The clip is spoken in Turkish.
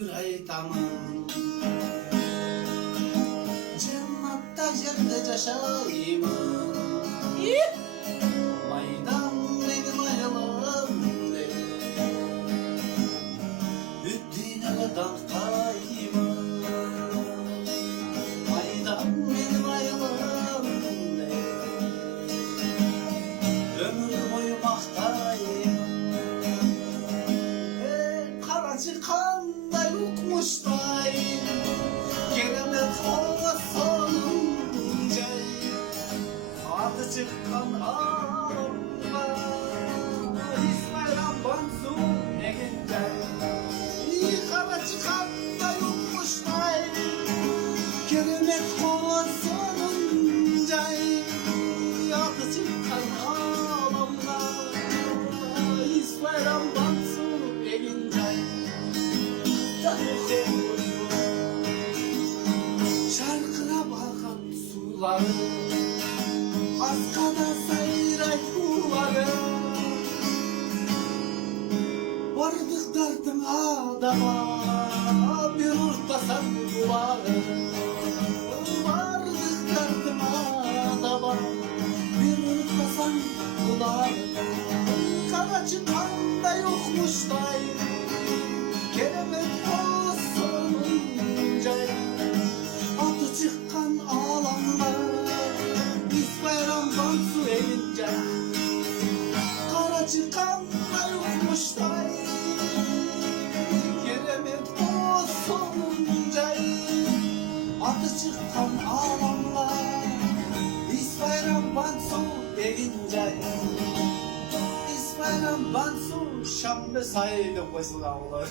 bir aytaman. Cennatta yerde yaşayman. Maydan benim ayalım de. Üddine kadar kayman. Maydan benim ayalım de. Ömür boyu maktayım. Kara çıkan da yokmuş dayım. Gelemez hava sonunca. Adı çıkan ağlamda. İsmail Abbansu eğinde. Kara çıkan da yokmuş dayım. Gelemez hava sonunca. Adı çıkan ağlamda. İsmail Abbansu eğinde. Şarkına bakan suları, askada sayray kuları. Vardık dardın adama, bir urtlasan duvarı. Vardık dardın adama, bir urtlasan duvarı. Kara çıkan da yokmuş dayı. Gelemek o sonunca. Adı çıkan ağlamlar İsmail Abbansu eğince. Kara çıkan da yokmuş da. Gelemek o sonunca. Adı çıkan ağlamlar İsmail Abbansu eğince. İsmail Abbansu Şambe sayıyla koysun ağlar.